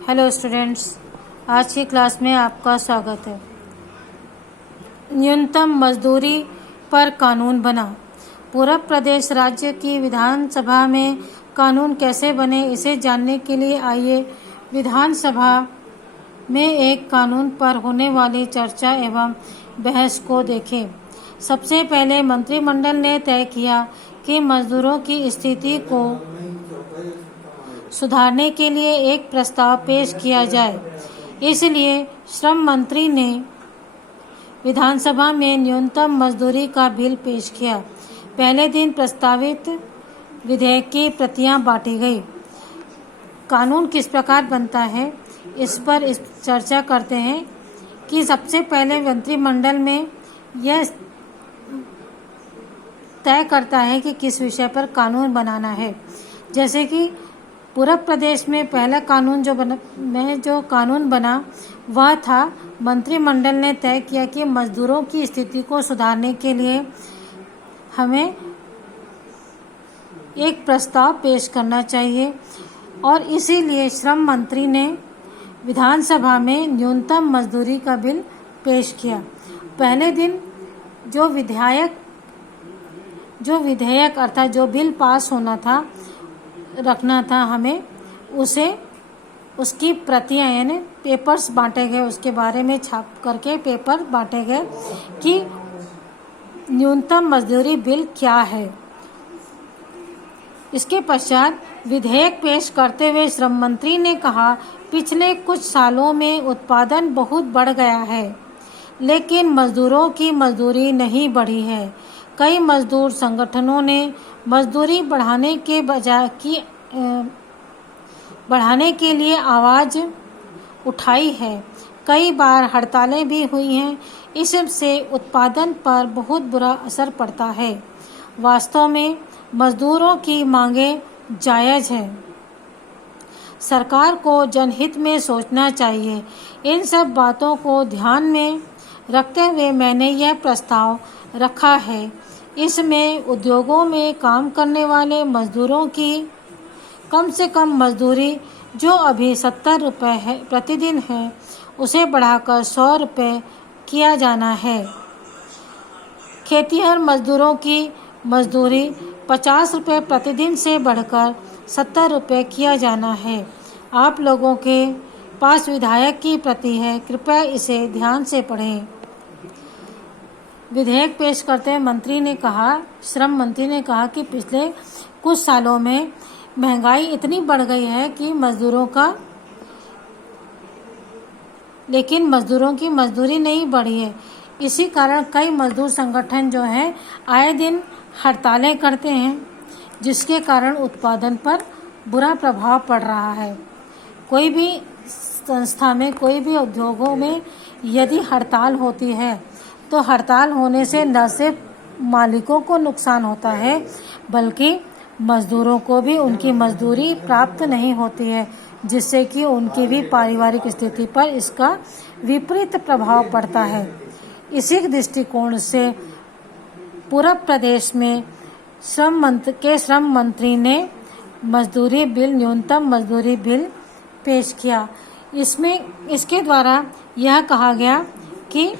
Hello students, आज की class में आपका स्वागत है। न्यूनतम मजदूरी पर कानून बना। पूर्व प्रदेश राज्य की विधानसभा में कानून कैसे बने, इसे जानने के लिए आइए विधानसभा में एक कानून पर होने वाली चर्चा एवं बहस को देखें। सबसे पहले मंत्रिमंडल ने तय किया कि मजदूरों की स्थिति को सुधारने के लिए एक प्रस्ताव पेश किया जाए। इसलिए श्रम मंत्री ने विधानसभा में न्यूनतम मजदूरी का बिल पेश किया। पहले दिन प्रस्तावित विधेयक की प्रतियां बांटी गई। कानून किस प्रकार बनता है, इस पर चर्चा करते हैं कि सबसे पहले मंत्रिमंडल में यह तय करता है कि किस विषय पर कानून बनाना है। जैसे कि पूर्व प्रदेश में पहला कानून जो कानून बना वह था, मंत्रिमंडल ने तय किया कि मजदूरों की स्थिति को सुधारने के लिए हमें एक प्रस्ताव पेश करना चाहिए और इसीलिए श्रम मंत्री ने विधानसभा में न्यूनतम मजदूरी का बिल पेश किया। पहले दिन जो विधेयक अर्थात जो बिल पास होना था, रखना था, हमें उसकी प्रतियां यानी पेपर्स बांटे गए, उसके बारे में छाप करके पेपर बांटे गए कि न्यूनतम मजदूरी बिल क्या है। इसके पश्चात विधेयक पेश करते हुए श्रम मंत्री ने कहा, पिछले कुछ सालों में उत्पादन बहुत बढ़ गया है, लेकिन मजदूरों की मजदूरी नहीं बढ़ी है। कई मजदूर संगठनों ने मजदूरी बढ़ाने के लिए आवाज उठाई है। कई बार हड़तालें भी हुई हैं। इससे उत्पादन पर बहुत बुरा असर पड़ता है। वास्तव में मजदूरों की मांगें जायज हैं। सरकार को जनहित में सोचना चाहिए। इन सब बातों को ध्यान में रखते हुए मैंने यह प्रस्ताव रखा है। इसमें उद्योगों में काम करने वाले मजदूरों की कम से कम मजदूरी जो अभी 70 रुपये है प्रतिदिन है, उसे बढ़ाकर 100 रुपये किया जाना है। खेतिहर मजदूरों की मजदूरी 50 रुपये प्रतिदिन से बढ़कर 70 रुपये किया जाना है। आप लोगों के पास विधेयक की प्रति है, कृपया इसे ध्यान से पढ़ें। विधेयक पेश करते हुए श्रम मंत्री ने कहा कि पिछले कुछ सालों में महंगाई इतनी बढ़ गई है कि लेकिन मजदूरों की मजदूरी नहीं बढ़ी है। इसी कारण कई मजदूर संगठन जो हैं आए दिन हड़तालें करते हैं, जिसके कारण उत्पादन पर बुरा प्रभाव पड़ रहा है। कोई भी संस्था में, कोई भी उद्योगों में यदि हड़ताल होती है तो हड़ताल होने से न सिर्फ मालिकों को नुकसान होता है, बल्कि मजदूरों को भी उनकी मजदूरी प्राप्त नहीं होती है, जिससे कि उनकी भी पारिवारिक स्थिति पर इसका विपरीत प्रभाव पड़ता है। इसी दृष्टिकोण से पूर्व प्रदेश में श्रम मंत्री ने न्यूनतम मजदूरी बिल पेश किया। इसके द्वारा यह कहा गया कि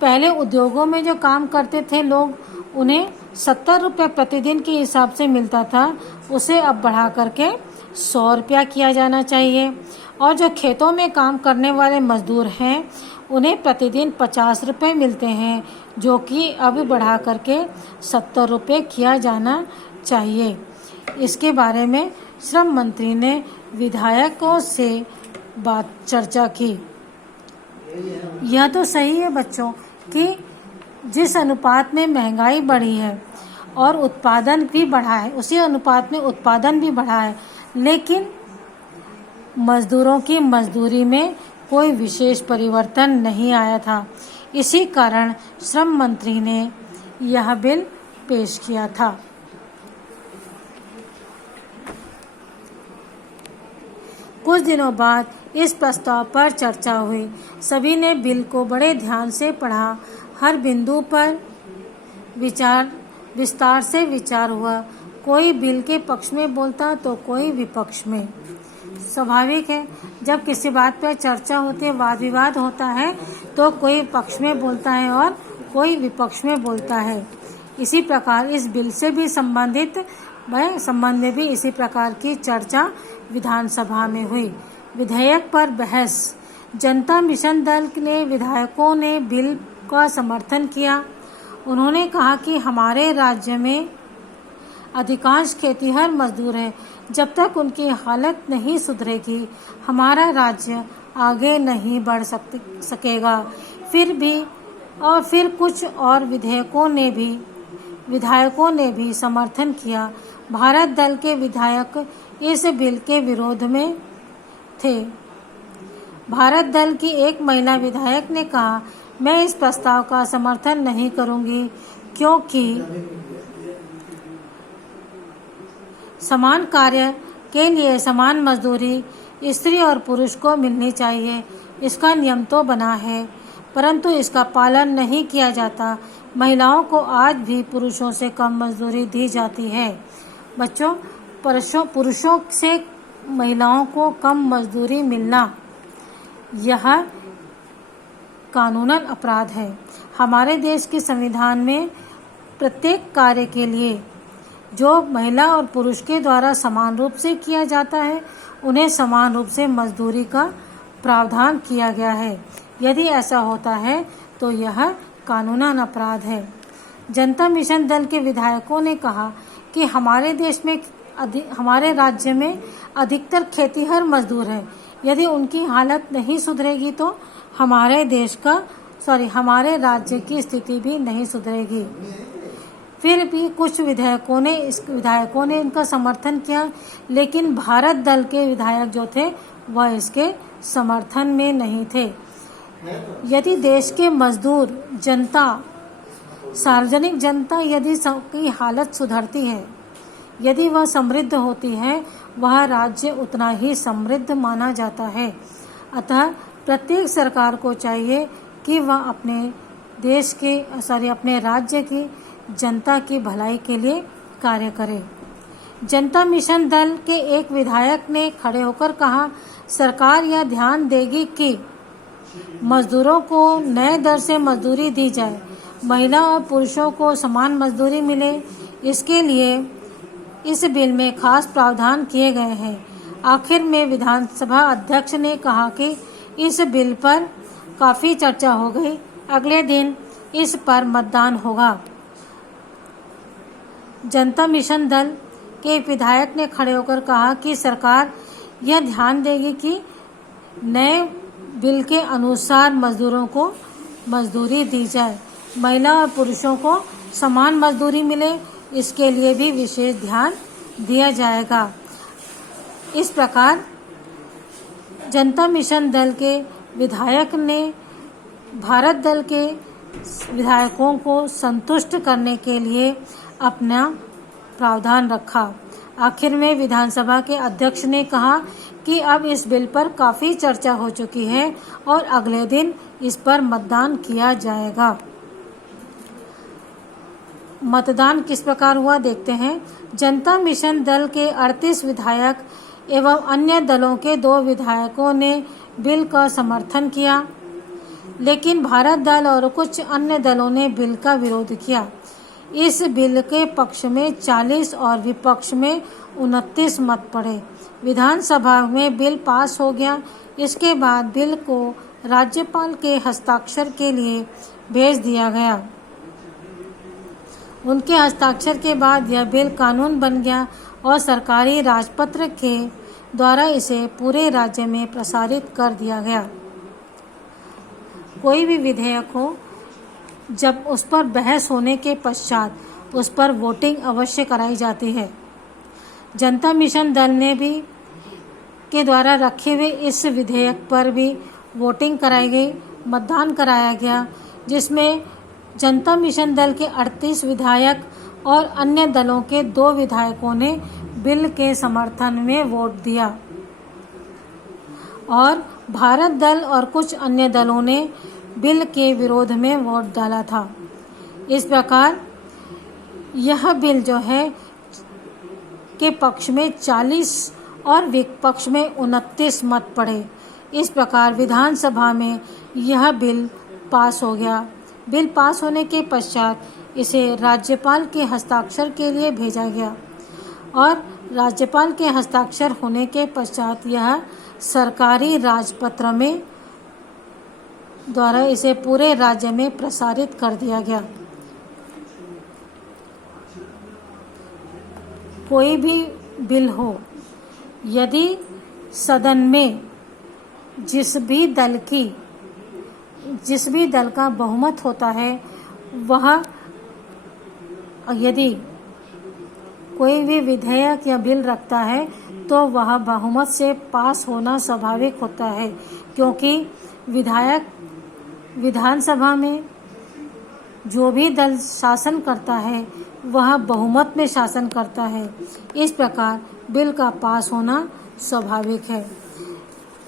पहले उद्योगों में जो काम करते थे लोग, उन्हें 70 रुपये प्रतिदिन के हिसाब से मिलता था, उसे अब बढ़ा करके 100 रुपया किया जाना चाहिए। और जो खेतों में काम करने वाले मजदूर हैं, उन्हें प्रतिदिन 50 रुपये मिलते हैं, जो कि अब बढ़ा करके 70 रुपये किया जाना चाहिए। इसके बारे में श्रम मंत्री ने विधायकों से चर्चा की। यह तो सही है बच्चों कि जिस अनुपात में महंगाई बढ़ी है और उत्पादन भी बढ़ा है, उसी अनुपात में उत्पादन भी बढ़ा है, लेकिन मजदूरों की मजदूरी में कोई विशेष परिवर्तन नहीं आया था। इसी कारण श्रम मंत्री ने यह बिल पेश किया था। कुछ दिनों बाद इस प्रस्ताव पर चर्चा हुई। सभी ने बिल को बड़े ध्यान से पढ़ा। हर बिंदु पर विस्तार से विचार हुआ। कोई बिल के पक्ष में बोलता तो कोई विपक्ष में। स्वाभाविक है, जब किसी बात पर चर्चा होती है, वाद विवाद होता है, तो कोई पक्ष में बोलता है और कोई विपक्ष में बोलता है। इसी प्रकार इस बिल से भी संबंध में भी इसी प्रकार की चर्चा विधानसभा में हुई। विधेयक पर बहस। जनता मिशन दल के विधायकों ने बिल का समर्थन किया। उन्होंने कहा कि हमारे राज्य में अधिकांश खेतीहर मजदूर हैं। जब तक उनकी हालत नहीं सुधरेगी, हमारा राज्य आगे नहीं बढ़ सकेगा। फिर कुछ और विधायकों ने भी समर्थन किया। भारत दल के विधायक इस बिल के विरोध में थे। भारत दल की एक महिला विधायक ने कहा, मैं इस प्रस्ताव का समर्थन नहीं करूंगी, क्योंकि समान कार्य के लिए समान मजदूरी स्त्री और पुरुष को मिलनी चाहिए। इसका नियम तो बना है, परंतु इसका पालन नहीं किया जाता। महिलाओं को आज भी पुरुषों से कम मजदूरी दी जाती है। बच्चों, पुरुषों से महिलाओं को कम मजदूरी मिलना यह कानूनन अपराध है। हमारे देश के संविधान में प्रत्येक कार्य के लिए जो महिला और पुरुष के द्वारा समान रूप से किया जाता है, उन्हें समान रूप से मजदूरी का प्रावधान किया गया है। यदि ऐसा होता है तो यह कानूनन अपराध है। जनता मिशन दल के विधायकों ने कहा कि हमारे राज्य में अधिकतर खेतीहर मजदूर हैं। यदि उनकी हालत नहीं सुधरेगी तो हमारे राज्य की स्थिति भी नहीं सुधरेगी। फिर भी कुछ विधायकों ने इनका समर्थन किया, लेकिन भारत दल के विधायक जो थे वह इसके समर्थन में नहीं थे। यदि देश के मजदूर सार्वजनिक जनता यदि की हालत सुधरती है, यदि वह समृद्ध होती है, वह राज्य उतना ही समृद्ध माना जाता है। अतः प्रत्येक सरकार को चाहिए कि वह अपने राज्य की जनता की भलाई के लिए कार्य करे। जनता मिशन दल के एक विधायक ने खड़े होकर कहा, सरकार यह ध्यान देगी कि मजदूरों को नए दर से मजदूरी दी जाए, महिला और पुरुषों को समान मजदूरी मिले। इसके लिए इस बिल में खास प्रावधान किए गए हैं। आखिर में विधानसभा अध्यक्ष ने कहा कि इस बिल पर काफी चर्चा हो गई, अगले दिन इस पर मतदान होगा। जनता मिशन दल के विधायक ने खड़े होकर कहा कि सरकार यह ध्यान देगी कि नए बिल के अनुसार मजदूरों को मजदूरी दी जाए, महिला और पुरुषों को समान मजदूरी मिले, इसके लिए भी विशेष ध्यान दिया जाएगा। इस प्रकार जनता मिशन दल के विधायक ने भारत दल के विधायकों को संतुष्ट करने के लिए अपना प्रावधान रखा। आखिर में विधानसभा के अध्यक्ष ने कहा कि अब इस बिल पर काफी चर्चा हो चुकी है और अगले दिन इस पर मतदान किया जाएगा। मतदान किस प्रकार हुआ देखते हैं। जनता मिशन दल के 38 विधायक एवं अन्य दलों के 2 विधायकों ने बिल का समर्थन किया, लेकिन भारत दल और कुछ अन्य दलों ने बिल का विरोध किया। इस बिल के पक्ष में 40 और विपक्ष में 29 मत पड़े। विधानसभा में बिल पास हो गया। इसके बाद बिल को राज्यपाल के हस्ताक्षर के लिए भेज दिया गया। उनके हस्ताक्षर के बाद यह बिल कानून बन गया और सरकारी राजपत्र के द्वारा इसे पूरे राज्य में प्रसारित कर दिया गया। कोई भी विधेयक हो, जब उस पर बहस होने के पश्चात उस पर वोटिंग अवश्य कराई जाती है। जनता मिशन दल ने भी के द्वारा रखे हुए इस विधेयक पर भी वोटिंग कराई गई, मतदान कराया गया, जिसमें जनता मिशन दल के 38 विधायक और अन्य दलों के 2 विधायकों ने बिल के समर्थन में वोट दिया और भारत दल और कुछ अन्य दलों ने बिल के विरोध में वोट डाला था। इस प्रकार यह बिल जो है के पक्ष में 40 और विपक्ष में 29 मत पड़े। इस प्रकार विधानसभा में यह बिल पास हो गया। बिल पास होने के पश्चात इसे राज्यपाल के हस्ताक्षर के लिए भेजा गया और राज्यपाल के हस्ताक्षर होने के पश्चात यह सरकारी राजपत्र में द्वारा इसे पूरे राज्य में प्रसारित कर दिया गया। कोई भी बिल हो, यदि सदन में जिस भी दल का बहुमत होता है, वह यदि कोई भी विधेयक या बिल रखता है तो वह बहुमत से पास होना स्वाभाविक होता है, क्योंकि विधानसभा में जो भी दल शासन करता है वह बहुमत में शासन करता है। इस प्रकार बिल का पास होना स्वाभाविक है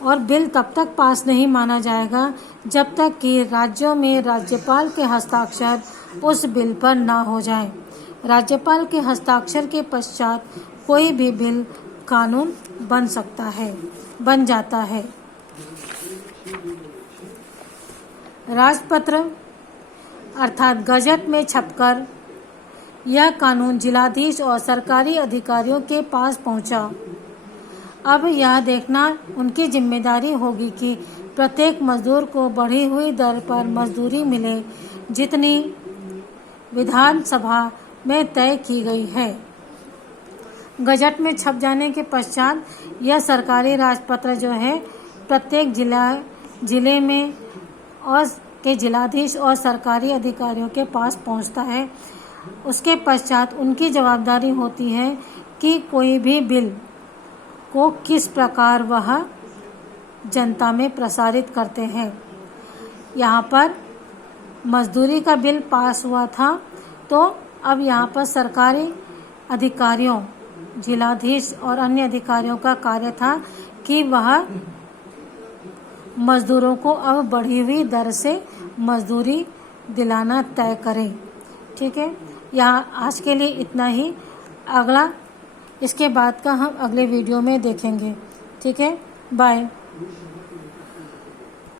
और बिल तब तक पास नहीं माना जाएगा जब तक कि राज्यों में राज्यपाल के हस्ताक्षर उस बिल पर ना हो जाए। राज्यपाल के हस्ताक्षर के पश्चात कोई भी बिल कानून बन जाता है। राजपत्र अर्थात गजट में छपकर यह कानून जिलाधीश और सरकारी अधिकारियों के पास पहुंचा। अब यह देखना उनकी जिम्मेदारी होगी कि प्रत्येक मजदूर को बढ़ी हुई दर पर मजदूरी मिले, जितनी विधानसभा में तय की गई है। गजट में छप जाने के पश्चात यह सरकारी राजपत्र जो है प्रत्येक जिले में और के जिलाधीश और सरकारी अधिकारियों के पास पहुंचता है। उसके पश्चात उनकी जवाबदारी होती है कि कोई भी बिल को किस प्रकार वह जनता में प्रसारित करते हैं। यहाँ पर मजदूरी का बिल पास हुआ था, तो अब यहाँ पर सरकारी अधिकारियों, जिलाधीश और अन्य अधिकारियों का कार्य था कि वह मजदूरों को अब बढ़ी हुई दर से मजदूरी दिलाना तय करें। ठीक है, यहाँ आज के लिए इतना ही। इसके बाद का हम अगले वीडियो में देखेंगे। ठीक है, बाय।